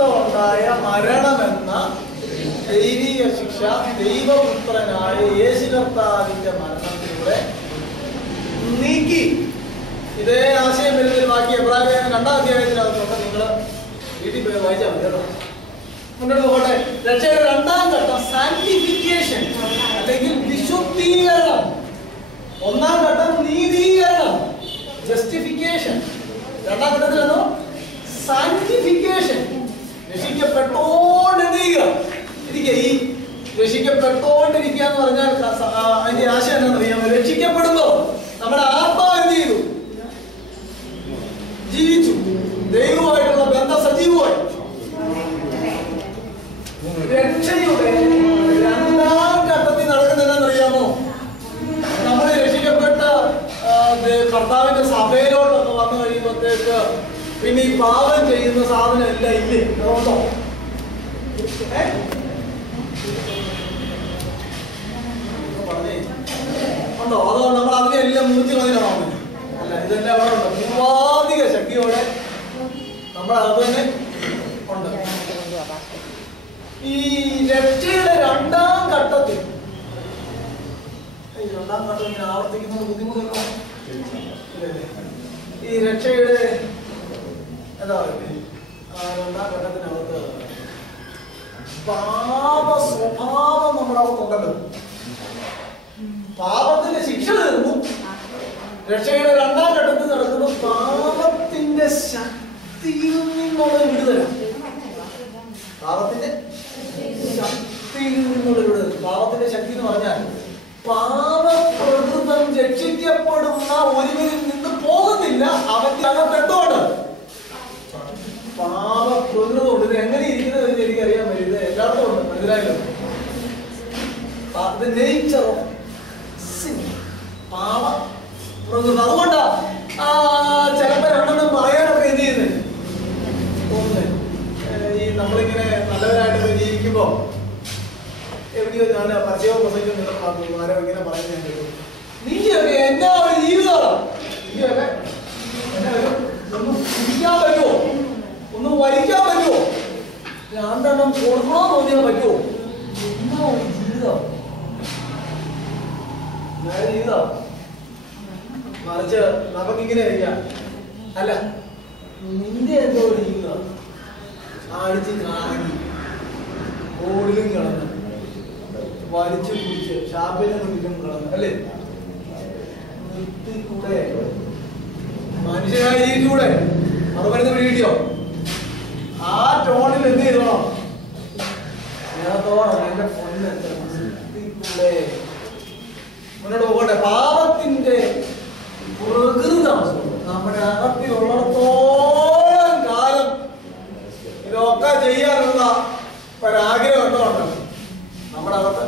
നിമിത്തം ഉണ്ടായ മരണമെന്ന ദൈവിക ശിക്ഷ ദൈവപുത്രനായ യേശു കർത്താവിന്റെ മരണത്തിലൂടെ നീക്കി. ഇതേ ആശയം വരുന്നൊരു ബാക്കി എബ്രായലേഖനം 2-ാം അധ്യായത്തിനകത്തുണ്ട്. നിങ്ങൾ വീട്ടിൽ പോയി വായിച്ചാൽ മതി കേട്ടോ. മുന്നോട്ട് പോകട്ടെ. രക്ഷയുടെ 2-ാം ഘട്ടം സാങ്ക്ടിഫിക്കേഷൻ അല്ലെങ്കിൽ വിശുദ്ധീകരണം. 1-ാം ഘട്ടം നീതീകരണം, ജസ്റ്റിഫിക്കേഷൻ. 2-ാം ഘട്ടത്തിലാണോ സാങ്ക്ടിഫിക്കേഷൻ. രക്ഷിക്കപ്പെട്ടോണ്ടിരിക്കുക. ഈ രക്ഷിക്കപ്പെട്ടോണ്ടിരിക്കുക എന്ന് പറഞ്ഞാൽ അതിന്റെ ആശയം എന്താണെന്നറിയാമോ? രക്ഷിക്കപ്പെടുമ്പോ നമ്മുടെ ആത്മാവ് എന്ത് ചെയ്തു? ജീവിച്ചു. ദൈവമായിട്ടുള്ള ബന്ധം സജീവമായി. രക്ഷയുടെ 2-ാം ഘട്ടത്തിൽ നടക്കുന്നതെന്നറിയാമോ? നമ്മൾ രക്ഷിക്കപ്പെട്ട കർത്താവിന്റെ സഭയിലോട്ടൊക്കെ വന്നു കഴിയുമ്പോഴത്തേക്ക് പിന്നെ ഈ പാപം ചെയ്യുന്ന സാധനം എല്ലാം ഇല്ലേ? ഉണ്ടോ? ഉണ്ടോ? അതോ നമ്മൾ അതിനെല്ലാം മുറിച്ച് കളഞ്ഞാണോ? അല്ല, ഇതെല്ലാം അവിടെ ഉണ്ട്. പൂർവാധിക ശക്തിയോടെ നമ്മുടെ അത് തന്നെ ഉണ്ട്. ഈ രക്ഷയുടെ 2-ാം ഘട്ടത്തിൽ ഇങ്ങനെ ആവർത്തിക്കുന്നത് ബുദ്ധിമുട്ടുണ്ടോ? ഈ രക്ഷയുടെ എന്താ പറയുക 2-ാം ഘട്ടത്തിനകത്ത് പാപ സ്വഭാവം നമ്മുടെ അകത്തുണ്ടല്ലോ. പാപത്തിന്റെ ശിക്ഷ തീർന്നു. രക്ഷയുടെ 2-ാം ഘട്ടത്തിൽ നടക്കുന്നത് പാപത്തിന്റെ ശക്തിയിൽ നിന്നുള്ള വിടുതല. പാപത്തിന്റെ ശക്തിയിൽ നിന്നുള്ള വിടുതൽ. പാപത്തിന്റെ ശക്തി എന്ന് പറഞ്ഞാൽ പാപപ്രകൃതം രക്ഷിക്കപ്പെടുന്ന ഒരുവരിൽ നിന്ന് പോകുന്നില്ല, അവന്റെ അകപ്പെട്ടോണ്ട് പാപപ്രകൃതമുണ്ട്. ഇത് എങ്ങനെ ഇരിക്കുന്നത് എന്ന് എനിക്കറിയാൻ പറ്റും. ഇത് എല്ലാവർക്കും ഉണ്ട്, മനസ്സിലായല്ലോ. നേച്ചർ ഓഫ് സിൻ, പാപപ്രകൃതം. അതുകൊണ്ടാ ചിലപ്പോ രണ്ടെണ്ണം പറയാനൊക്കെ എന്ത് ചെയ്യുന്നത്? ഒന്ന് ഈ നമ്മളിങ്ങനെ നല്ലവരായിട്ട് ജീവിക്കുമ്പോ എവിടെയോ ഞാൻ പരസ്യവും പ്രസംഗിക്കും ആരോ ഇങ്ങനെ പറയുന്നത് കേട്ടു. നീയൊക്കെ എന്നാ ഒരു ജീവിതമാണ്, നീയൊക്കെ എന്നാ ഒന്ന് കുടിക്കാൻ പറ്റുമോ, ഒന്ന് വലിക്കാൻ പറ്റുമോ, രണ്ടെണ്ണം കൊടുക്കണോ തോന്നിയാൽ പറ്റുമോ? എന്നാ ഒരു ജീവിതം, ജീവിതം. മറിച്ച് നമുക്കിങ്ങനെ അറിയാം, അല്ല നിന്റെ എന്തോ ഒരു ജീവിതം അടിച്ച് കറങ്ങി ഓടിലും കിടന്ന് വലിച്ചു കുടിച്ച് ഷാപ്പിലും കുടിക്കും കിടന്ന് അല്ലേ, നിർത്തിക്കൂടെ? മനുഷ്യനായി ജീവിക്കൂടെ? മറുപടി വീഡിയോ ആ ടോണിൽ എന്ത് ചെയ്തോണം? സ്നേഹത്തോടെ എന്റെ പൊന്ന് നിർത്തിക്കൂടെ? മുന്നോട്ട് പോകട്ടെ. പാപത്തിന്റെ പ്രകൃതം നമ്മുടെ അകത്തിലുള്ളിടത്തോളം കാലം ഇതൊക്കെ ചെയ്യാനുള്ള ഒരാഗ്രഹം ഉണ്ടോ? നമ്മുടെ അകത്ത്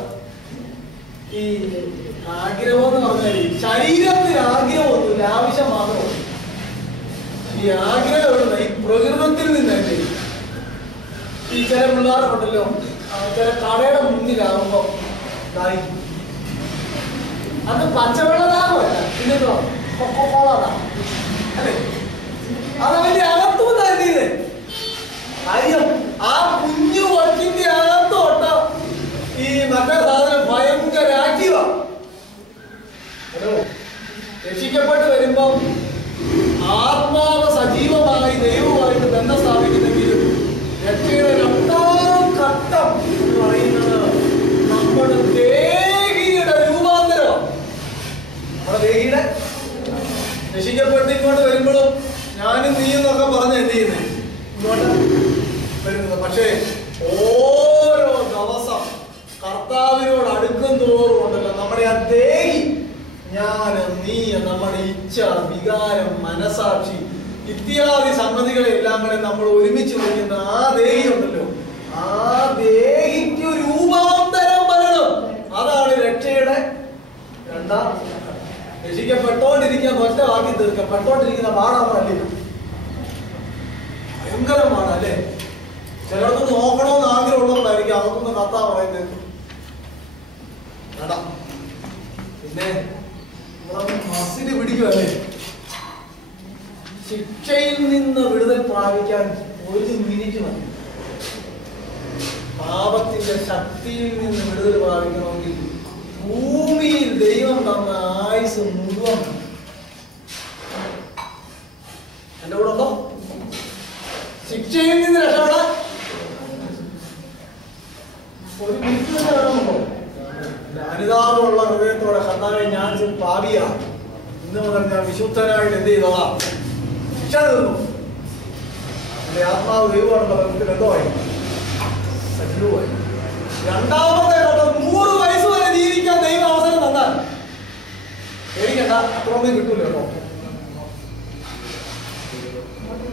ഈ ആഗ്രഹം എന്ന് പറഞ്ഞാൽ ശരീരത്തിന് ആഗ്രഹമൊന്നുമില്ല, ആവശ്യം മാത്രമേ. ഈ ആഗ്രഹം എവിടുന്ന? ഈ പ്രകൃതത്തിൽ നിന്നല്ലേ. ഈ ചില പിള്ളേർക്കുണ്ടല്ലോ, ചില കടയുടെ മുന്നിലാകുമ്പോ ദാഹിക്കും. അത് പച്ചവെള്ളദാഹമല്ല, പിന്നെന്തോ കൊക്കോളാണ് അല്ലേ? അതവന്റെ അകത്തും നൽകിയത് കാര്യം. ആ കുഞ്ഞു വക്കിന്റെ അകത്തോട്ട് ഈ മറ്റേ സാധനം ഭയങ്കര ആക്റ്റീവാ. രക്ഷിക്കപ്പെട്ട് വരുമ്പോ ആത്മാവ് സജീവമായി ദൈവമായിട്ട് ബന്ധം സ്ഥാപിക്കുന്നെങ്കിലും രക്ഷയുടെ 2-ാം ഘട്ടം എന്ന് പറയുന്നത് നമ്മുടെ ദേഹിയുടെ രൂപാന്തരം. നമ്മുടെ ദേഹിയുടെ രക്ഷിക്കപ്പെട്ട് ഇങ്ങോട്ട് വരുമ്പോഴും ഞാനും നീ എന്നൊക്കെ പറഞ്ഞ് എന്ത് ചെയ്യുന്നത് ഇങ്ങോട്ട് വരുന്നത്. പക്ഷേ ഓരോ ദിവസം കർത്താവിനോട് അടുക്കും തോറും ഉണ്ടല്ലോ നമ്മുടെ ആ ദേഹി, ഞാൻ, നീ, നമ്മുടെ ഇച്ഛ, വികാരം, മനസാക്ഷി ഇത്യാദി സംഗതികളെല്ലാം കൂടെ നമ്മൾ ഒരുമിച്ച് വയ്ക്കുന്ന ആ ദേഹി ഉണ്ടല്ലോ, ആ ദേഹിക്ക് രൂപാന്തരം വരണം. അതാണ് രക്ഷയുടെ 2-ാം. രക്ഷിക്കപ്പെട്ടോണ്ടിരിക്കാൻ ഒറ്റ വാക്കി തീർക്കാം. പെട്ടോണ്ടിരിക്കുന്ന പാടാണല്ലേ, ഭയങ്കരമാണ് അല്ലേ? ചിലർക്കൊന്ന് നോക്കണമെന്ന് ആഗ്രഹമുള്ളവരായിരിക്കും അതൊന്നും കത്താ പറയുന്നത്. പിന്നെ മസില് പിടിക്കുമല്ലേ? ശിക്ഷയിൽ നിന്ന് വിടുതൽ പ്രാപിക്കാൻ 1 മിനിറ്റ് മതി. പാപത്തിന്റെ ശക്തിയിൽ നിന്ന് വിടുതൽ പ്രാപിക്കണമെങ്കിൽ ഭൂമിയിൽ ദൈവം തന്ന ആയുസ് മുഴുവൻ എന്റെ കൂടെ ഉണ്ടോ? ശിക്ഷയിൽ നിന്ന് രക്ഷപ്പെടാൻ ഒരു മിനിറ്റ് വേണമോ? അനുതാപമുള്ള ഹൃദയത്തോടെ കർത്താവേ ഞാൻ പാപിയാ, ഇന്ന് മുതൽ ഞാൻ വിശുദ്ധനായിട്ട് എന്ത് ചെയ്തോളാം, ശിക്ഷ തീർന്നു. എന്റെ ആത്മാവ് ദൈവമാണെന്ന ബന്ധത്തിൽ എന്തോ ആയി, സജീവമായി. രണ്ടാമത്തെ ഘട്ടം 100 വയസ്സ് വരെ ജീവിക്കാൻ ദൈവം അവസരം തന്നാൽ പേടിക്കണ്ട, അത്രയൊന്നും കിട്ടൂല കേട്ടോ.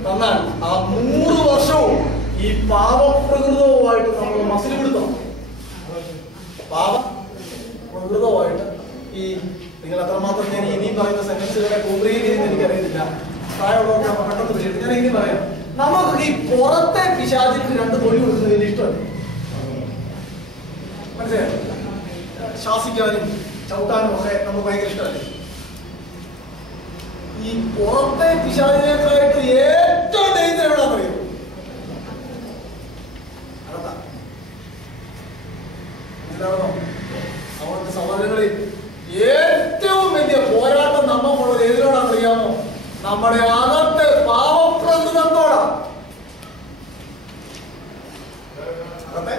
തന്നാൽ ആ 100 വർഷവും ഈ പാപപ്രകൃതവുമായിട്ട് നമ്മൾ മസിൽ പിടുത്തം. പാപപ്രകൃതവുമായിട്ട് ഈ നിങ്ങൾ എത്രമാത്രം ഞാൻ ഇനിയും പറയുന്ന സെന്റൻസുകളെ കോംപ്രിഹെൻഡ് ചെയ്യുന്ന എനിക്കറിയത്തില്ല. പ്രായമുള്ളവർക്ക് നമ്മൾ പെട്ടെന്ന് പിടിച്ചിട്ട് ഞാൻ ഇനി പറയാം. നമുക്ക് ഈ പുറത്തെ പിശാചിന് 2 തൊഴി കൊടുക്കുന്നതിൽ ഇഷ്ടമല്ല. മനസ്സിലായോ? ശാസിക്കാനും ചവിട്ടാനും ഒക്കെ നമുക്ക് ഭയങ്കര ഇഷ്ടമല്ലേ? ഈ പുറത്തെ പിശാചിനേക്കായിട്ട് ഏറ്റവും ഡേഞ്ചർ എവിടാന്ന് അറിയോ? അതുകൊണ്ട് സഹോദരങ്ങളിൽ ഏറ്റവും വലിയ പോരാട്ടം നമുക്കുള്ളത് ഏതിനോടാന്ന് അറിയാമോ? നമ്മുടെ അകത്തെ പാപപ്രകൃതത്തോടാ. അകത്തെ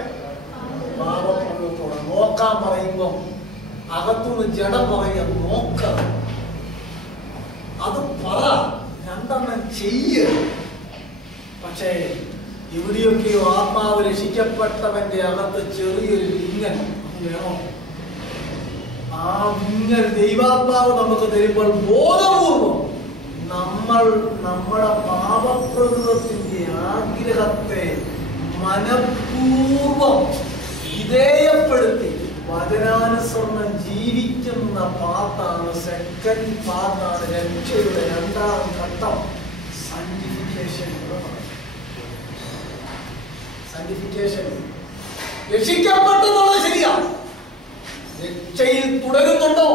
പാപപ്രകൃതത്തോടാ. നോക്കാൻ പറയുമ്പം അകത്തുനിന്ന് ജഡം പറയുക, നോക്ക, അത് പറ, 2 ചെയ്യ. പക്ഷേ എവിടെയൊക്കെയോ ആത്മാവ് രക്ഷിക്കപ്പെട്ടവന്റെ അകത്ത് ചെറിയൊരു വിങ്ങൽ വേണോ? ആ വിങ്ങൽ ദൈവാത്മാവ് നമുക്ക് തരുമ്പോൾ ബോധപൂർവം നമ്മൾ നമ്മുടെ പാപപ്രകൃതത്തിന്റെ ആഗ്രഹത്തെ മനഃപൂർവം വിധേയപ്പെടുത്തി വചനാനുസരണം ജീവിക്കുന്ന പാർട്ടാണ്, സെക്കൻഡ് പാർട്ടാണ് രക്ഷയുടെ 2ാം ഘട്ടം, സാങ്ക്ടിഫിക്കേഷൻ. സാങ്ക്ടിഫിക്കേഷൻ രക്ഷിക്കപ്പെട്ടെന്നുള്ളത് ശരിയാ, രക്ഷയിൽ തുടരുന്നുണ്ടോ?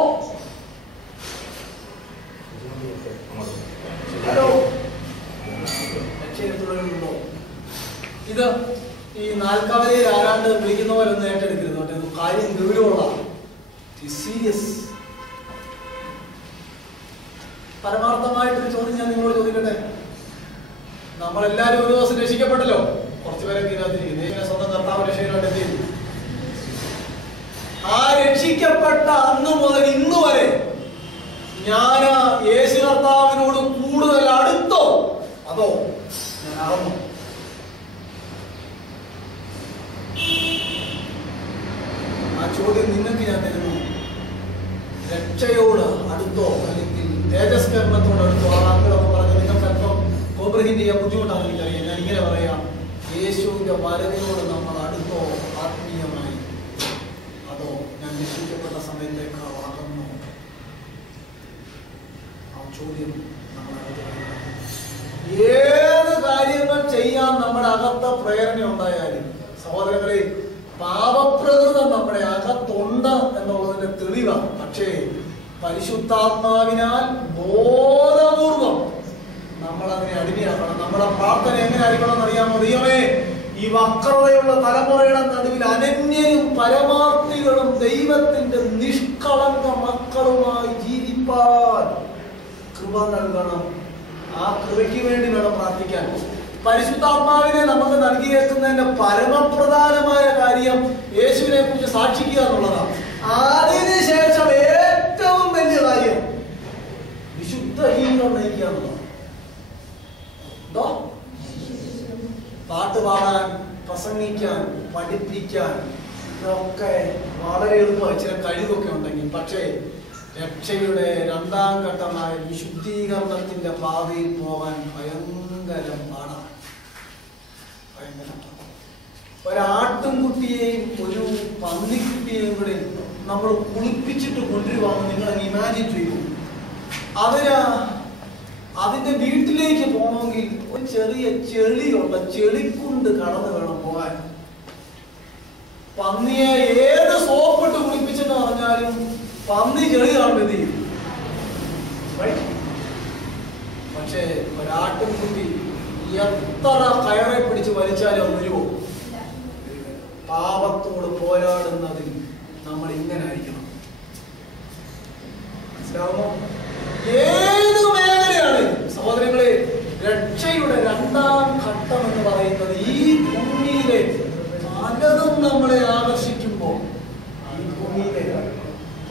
രക്ഷയിൽ തുടരുന്നുണ്ടോ? ഇത് ഈ 4 കവലയിൽ ആരാണ്ട് വിളിക്കുന്ന പോലെ ഒന്നും ഏറ്റെടുക്കരുത്. കാര്യം ഗൗരവമുള്ള, സീരിയസ്. പരമാർത്ഥമായിട്ടൊരു ചോദ്യം ഞാൻ നിങ്ങളോട് ചോദിക്കട്ടെ. നമ്മളെല്ലാരും ഒരു ദിവസം രക്ഷിക്കപ്പെട്ടല്ലോ, കുറച്ചുപേരൊക്കെ ഇതിനകത്തിരിക്കുന്നു. സ്വന്തം കർത്താവ് രക്ഷയിലോട്ട് എന്ത് ചെയ്തു? ആ രക്ഷിക്കപ്പെട്ട അന്ന് മുതൽ ഇന്ന് വരെ ഞാൻ യേശു കർത്താവിനോട് കൂടുതൽ അടുത്തോ അതോ ഞാൻ അകന്നോ? ആ ചോദ്യം നിങ്ങൾക്ക് ഞാൻ തരുന്നു. രക്ഷയോട് അടുത്തോ അല്ലെങ്കിൽ തേജസ്കരണത്തോട് അടുത്തോ? ആ വാക്കുകളൊക്കെ പറഞ്ഞ് നിങ്ങൾക്ക് അല്പം കോംപ്രിഹെൻഡ് ചെയ്യാൻ ബുദ്ധിമുട്ടാണെന്ന് എനിക്കറിയാം. ഞാൻ ഇങ്ങനെ പറയാം, യേശുവിന്റെ വരവിനോട് നമ്മൾ അടുത്തോ ആത്മീയമായി, അതോ ഞാൻ രക്ഷിക്കപ്പെട്ട സമയത്തേക്കാൾ അകന്നോ? ആ ചോദ്യം ഏത് കാര്യങ്ങൾ ചെയ്യാൻ നമ്മുടെ അകത്ത പ്രേരണ ഉണ്ടായാലും സഹോദരങ്ങളെ, പാപപ്രകൃതം നമ്മുടെ അകത്തുണ്ട് എന്നുള്ളതിന്റെ തെളിവാണ്. പക്ഷേ പരിശുദ്ധാത്മാവിനാൽ ബോധപൂർവം നമ്മൾ അതിനെ അടിമയാക്കണം. നമ്മുടെ പ്രാർത്ഥന എങ്ങനെ ആയിരിക്കണം അറിയാമോ? ദൈവമേ, ഈ വക്രതയുള്ള തലമുറയുടെ നടുവിൽ അനന്യരും പരമാർത്ഥികളും ദൈവത്തിന്റെ നിഷ്കളങ്ക മക്കളുമായി ജീവിപ്പാൻ കൃപ നൽകണം. ആ കൃപയ്ക്ക് വേണ്ടി വേണം പ്രാർത്ഥിക്കാൻ. പരിശുദ്ധാത്മാവിനെ നമുക്ക് നൽകിയേക്കുന്നതിന്റെ പരമപ്രധാനമായ കാര്യം യേശുവിനെ കുറിച്ച് സാക്ഷിക്കുക എന്നുള്ളതാണ്. അതിനുശേഷം ഏറ്റവും വലിയ കാര്യം വിശുദ്ധ ജീവിതം നയിക്കുക എന്നുള്ളതാണ്. എന്തോ? പാട്ട് പാടാൻ, പ്രസംഗിക്കാൻ, പഠിപ്പിക്കാൻ ഇതൊക്കെ വളരെ എളുപ്പമായി, ചില കഴിവൊക്കെ ഉണ്ടെങ്കിൽ. പക്ഷേ രക്ഷയുടെ 2ാം ഘട്ടമായ വിശുദ്ധീകരണത്തിന്റെ പാതയിൽ പോകാൻ ഭയങ്കര പാടാണ്. ഒരാട്ടുംകുട്ടിയെയും ഒരു പന്നിക്കുട്ടിയെയും കൂടെ നമ്മൾ കുളിപ്പിച്ചിട്ട് കൊണ്ടുവരുവാന്ന് നിങ്ങൾ ഇമാജിൻ ചെയ്യൂ. അതിന്റെ വീട്ടിലേക്ക് പോകണമെങ്കിൽ ഒരു ചെറിയ ചെളിയുള്ള ചെളിക്കുണ്ട് കടന്ന് വേണം പോകാൻ. പന്നിയെ ഏത് സോപ്പിട്ട് കുളിപ്പിച്ചെന്ന് പറഞ്ഞാലും പന്നി ചെളി കാണുന്നത്. പക്ഷേ ഒരാട്ടുംകുട്ടി എത്ര കയറെ പിടിച്ച് വലിച്ചാലും വരുമോ? പാപത്തോട് നമ്മൾ ഇങ്ങനെ ആയിരിക്കണം. മനസ്സിലാവുമോ? ഏത് മേഖലയാണ് സഹോദരങ്ങളെ, രക്ഷയുടെ രണ്ടാം ഘട്ടം എന്ന് പറയുന്നത് ഈ ഭൂമിയിലെ പലതും നമ്മളെ ആകർഷിക്കുമ്പോൾ, ഈ ഭൂമിയിലെ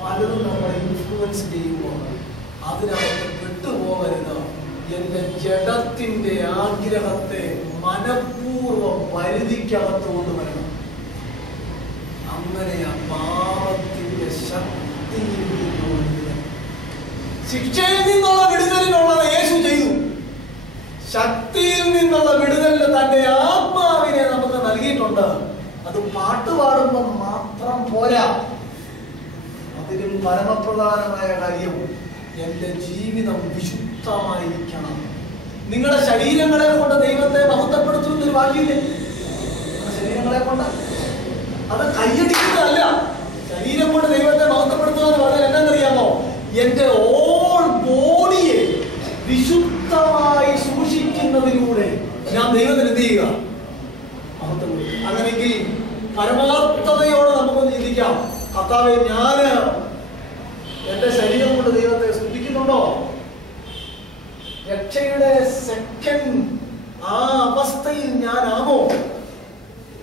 പലതും നമ്മളെ ഇൻഫ്ലുവൻസ് ചെയ്യുമ്പോൾ അതിനകത്ത് വിട്ടുപോകരുത്. എന്റെ ജഡത്തിന്റെ ആഗ്രഹത്തെ മനഃപൂർവ്വം പരിധിക്കകത്ത് കൊണ്ടുവരണം. അങ്ങനെ ആ പാപത്തിന്റെ ശക്തിയിൽ നിന്നുള്ള വിടുതൽ, ശിക്ഷയിൽ നിന്നുള്ള വിടുതലിനുള്ളത് യേശു ചെയ്തു. ശക്തിയിൽ നിന്നുള്ള വിടുതലിന് തന്റെ ആത്മാവിനെ നമുക്ക് നൽകിയിട്ടുണ്ട്. അത് പാട്ടുപാടുമ്പോൾ മാത്രം പോരാ. അതിലും പരമപ്രധാനമായ കാര്യം, എന്റെ ജീവിതം വിശുദ്ധമായിരിക്കണം. നിങ്ങളുടെ ശരീരങ്ങളെ കൊണ്ട് ദൈവത്തെ മഹത്വപ്പെടുത്തുന്ന ഒരു വാക്യമില്ലേ? ശരീരങ്ങളെ കൊണ്ട്, അത് കയ്യടിക്കുന്നതല്ല. ശരീരം കൊണ്ട് ദൈവത്തെ മഹത്വപ്പെടുത്തുക എന്ന് പറഞ്ഞാൽ എന്താണെന്നറിയാമോ? എന്റെ ഓൾ ബോഡിയെ വിശുദ്ധമായി സൂക്ഷിക്കുന്നതിലൂടെ ഞാൻ ദൈവത്തിന് എന്ത് ചെയ്യുക? മഹത്വപ്പെടുത്തുക. അങ്ങനെയെങ്കിൽ പരമാർത്ഥതയോടെ നമുക്കൊന്ന് ചിന്തിക്കാം, കർത്താവേ, ഞാന് എന്റെ ശരീരം കൊണ്ട് ദൈവത്തെ സ്തുതിക്കുന്നുണ്ടോ? രക്ഷയുടെ സെക്കൻഡ് ആ അവസ്ഥയിൽ ഞാനാണോ?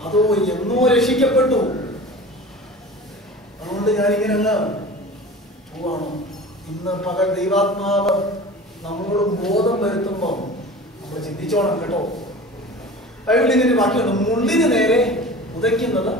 അതോ എന്നോ രക്ഷിക്കപ്പെട്ടു അതുകൊണ്ട് ഞാനിങ്ങനെ അങ്ങ് പോവാണോ? ഇന്ന് പകൽ ദൈവാത്മാവ് നമ്മളോട് ബോധം വരുത്തുമ്പോൾ നമ്മൾ ചിന്തിച്ചോണം കേട്ടോ. ബൈബിളിൽ ഇതിന്റെ വാക്യമുണ്ട്, മുള്ളിന് നേരെ ഉദയ്ക്കുന്നത്